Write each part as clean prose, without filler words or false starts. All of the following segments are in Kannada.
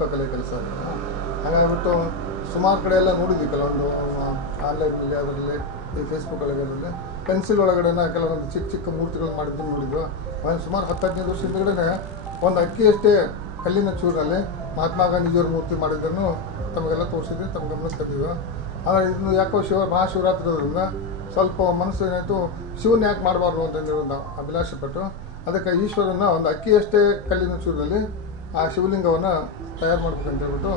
ಶಿಲ್ಪಕಲೆ ಕೆಲಸ. ಹಾಗಾಗ್ಬಿಟ್ಟು ಸುಮಾರು ಕಡೆ ಎಲ್ಲ ನೋಡಿದ್ವಿ, ಕೆಲವೊಂದು ಆನ್ಲೈನಲ್ಲಿ, ಅದರಲ್ಲಿ ಈ ಫೇಸ್ಬುಕ್ಕಲ್ಲಿ ಪೆನ್ಸಿಲ್ ಒಳಗಡೆನ ಕೆಲವೊಂದು ಚಿಕ್ಕ ಚಿಕ್ಕ ಮೂರ್ತಿಗಳು ಮಾಡಿದ್ದು ನೋಡಿದ್ವು. ಒಂದು ಸುಮಾರು 10-15 ವರ್ಷ ಹಿಂದಗಡೆ ಒಂದು ಅಕ್ಕಿಯಷ್ಟೇ ಕಲ್ಲಿನ ಚೂರಿನಲ್ಲಿ ಮಹಾತ್ಮ ಗಾಂಧೀಜಿಯವ್ರ ಮೂರ್ತಿ ಮಾಡಿದ್ದನ್ನು ತಮಗೆಲ್ಲ ತೋರಿಸಿದ್ವಿ, ತಮ್ಮ ಗಮನಕ್ಕೆ ತಂದಿದ್ವು. ಆದರೆ ಇದನ್ನು ಯಾಕೋ ಮಹಾಶಿವರಾತ್ರಿ ಇರೋದ್ರಿಂದ ಸ್ವಲ್ಪ ಮನಸ್ಸು ಏನಾಯಿತು, ಶಿವನ ಯಾಕೆ ಮಾಡಬಾರ್ದು ಅಂತಂದೇಳಿ ನಾವು ಅಭಿಲಾಷೆ ಪಟ್ಟು ಅದಕ್ಕೆ ಈಶ್ವರನ ಒಂದು ಅಕ್ಕಿಯಷ್ಟೇ ಕಲ್ಲಿನ ಚೂರಿನಲ್ಲಿ ಆ ಶಿವಲಿಂಗವನ್ನು ತಯಾರು ಮಾಡ್ಬೇಕಂತ ಹೇಳ್ಬಿಟ್ಟು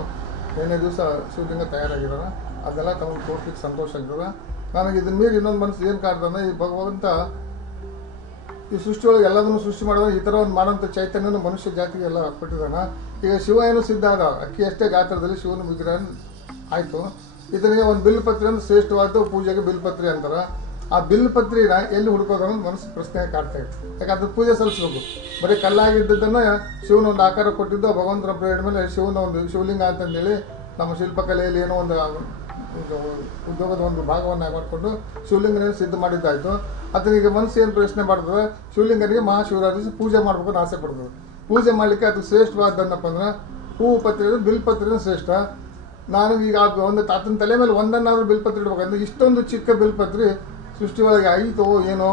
8ನೇ ದಿವಸ ಶಿವಲಿಂಗ ತಯಾರಾಗಿರೋಣ. ಅದನ್ನೆಲ್ಲ ತಮಗೆ ತೋರಿಸ್ಲಿಕ್ಕೆ ಸಂತೋಷ ಆಗ್ತದೆ. ನನಗೆ ಇದನ್ನ ಮೀರಿ ಇನ್ನೊಂದು ಮನಸ್ಸು ಏನು ಕಾಡ್ತಾನೆ, ಈ ಭಗವಂತ ಈ ಸೃಷ್ಟಿಯೊಳಗೆ ಎಲ್ಲದನ್ನು ಸೃಷ್ಟಿ ಮಾಡಿದ್ರೆ ಈ ಥರ ಒಂದು ಮಾಡೋಂಥ ಚೈತನ್ಯನ ಮನುಷ್ಯ ಜಾತಿಗೆ ಎಲ್ಲ ಕೊಟ್ಟಿದ್ದಾನೆ. ಈಗ ಶಿವ ಏನು ಸಿದ್ಧ ಆದ, ಅಕ್ಕಿಯಷ್ಟೇ ಗಾತ್ರದಲ್ಲಿ ಶಿವನ ವಿಗ್ರಹ ಆಯಿತು. ಇದರಿಗೆ ಒಂದು ಬಿಲ್ಪತ್ರಿ ಅಂದ್ರೆ ಶ್ರೇಷ್ಠವಾದ ಪೂಜೆಗೆ ಬಿಲ್ಪತ್ರಿ ಅಂತಾರೆ. ಆ ಬಿಲ್ಪತ್ರಿನ ಎಲ್ಲಿ ಹುಡ್ಕೋದು ಅನ್ನೋದು ಮನಸ್ಸು ಪ್ರಶ್ನೆ ಕಾಡ್ತಾ ಇದೆ. ಯಾಕಂದ್ರೆ ಪೂಜೆ ಸಲ್ಲಿಸ್ಬೇಕು. ಬರೀ ಕಲ್ಲಾಗಿದ್ದನ್ನು ಶಿವನ ಒಂದು ಆಕಾರ ಕೊಟ್ಟಿದ್ದು ಭಗವಂತನ ಪ್ರೇರಣೆ ಮೇಲೆ ಶಿವನ ಒಂದು ಶಿವಲಿಂಗ ಅಂತಂದೇಳಿ ನಮ್ಮ ಶಿಲ್ಪಕಲೆಯಲ್ಲಿ ಏನೋ ಒಂದು ಉದ್ಯೋಗದ ಒಂದು ಭಾಗವನ್ನು ಮಾಡಿಕೊಂಡು ಶಿವಲಿಂಗನ ಸಿದ್ಧ ಮಾಡಿದ್ದಾಯಿತು. ಅದನಿಗೆ ಮನಸ್ಸು ಏನು ಪ್ರಶ್ನೆ ಮಾಡ್ತದೆ, ಶಿವಲಿಂಗನಿಗೆ ಮಹಾಶಿವರಾತ್ರಿ ಪೂಜೆ ಮಾಡ್ಬೇಕು ಅಂತ ಆಸೆ ಪಡ್ತದೆ. ಪೂಜೆ ಮಾಡಲಿಕ್ಕೆ ಅದು ಶ್ರೇಷ್ಠವಾದನ್ನಪ್ಪ ಅಂದ್ರೆ ಹೂವು ಪತ್ರಿ ಬಿಲ್ಪತ್ರಿನೂ ಶ್ರೇಷ್ಠ. ನಾನು ಈಗ ಒಂದು ತಾತನ ತಲೆ ಮೇಲೆ ಒಂದನ್ನಾದ್ರೂ ಬಿಲ್ಪತ್ರಿ ಇಡ್ಬೇಕಂದ್ರೆ ಇಷ್ಟೊಂದು ಚಿಕ್ಕ ಬಿಲ್ಪತ್ರಿ ಸೃಷ್ಟಿಯೊಳಗೆ ಆಯಿತೋ ಏನೋ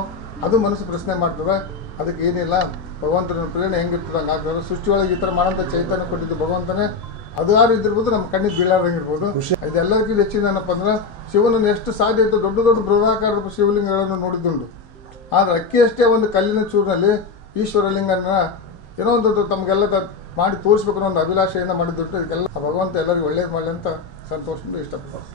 ಅದು ಮನಸ್ಸು ಪ್ರಶ್ನೆ ಮಾಡ್ತದೆ. ಅದಕ್ಕೆ ಏನಿಲ್ಲ, ಭಗವಂತನ ಪ್ರೇರಣೆ ಹೆಂಗಿರ್ತದೆ ಹಂಗಾಗ್ತದೆ. ಸೃಷ್ಟಿಯೊಳಗೆ ಈ ಥರ ಮಾಡೋಂಥ ಚೈತನ್ಯ ಕೊಟ್ಟಿದ್ದು ಭಗವಂತನೇ. ಅದು ಯಾರು ಇದ್ದಿರ್ಬೋದು, ನಮ್ಮ ಕಣ್ಣಿಗೆ ಬೀಳಾದಂಗಿರ್ಬೋದು. ಇದೆಲ್ಲದಕ್ಕಿಂತ ಹೆಚ್ಚಿನ ಏನಪ್ಪ ಅಂದ್ರೆ ಶಿವನನ್ನು ಎಷ್ಟು ಸಾಧ್ಯ ಇತ್ತು ದೊಡ್ಡ ದೊಡ್ಡ ಬೃಹದಾಕಾರದ ಶಿವಲಿಂಗಗಳನ್ನು ನೋಡಿದ್ದುಂಟು. ಆದರೆ ಅಕ್ಕಿಯಷ್ಟೇ ಒಂದು ಕಲ್ಲಿನ ಚೂರಿನಲ್ಲಿ ಈಶ್ವರಲಿಂಗನ ಏನೋ ಒಂದು ತಮಗೆಲ್ಲ ಮಾಡಿ ತೋರಿಸ್ಬೇಕು ಅನ್ನೋ ಒಂದು ಅಭಿಲಾಷೆಯಿಂದ ಮಾಡಿದ್ದುಂಟು. ಇದಕ್ಕೆಲ್ಲ ಭಗವಂತ ಎಲ್ಲರಿಗೂ ಒಳ್ಳೇದು ಮಾಡಲಿ ಅಂತ ಸಂತೋಷದಿಂದ ಇಷ್ಟಪಡ್ತಾರೆ.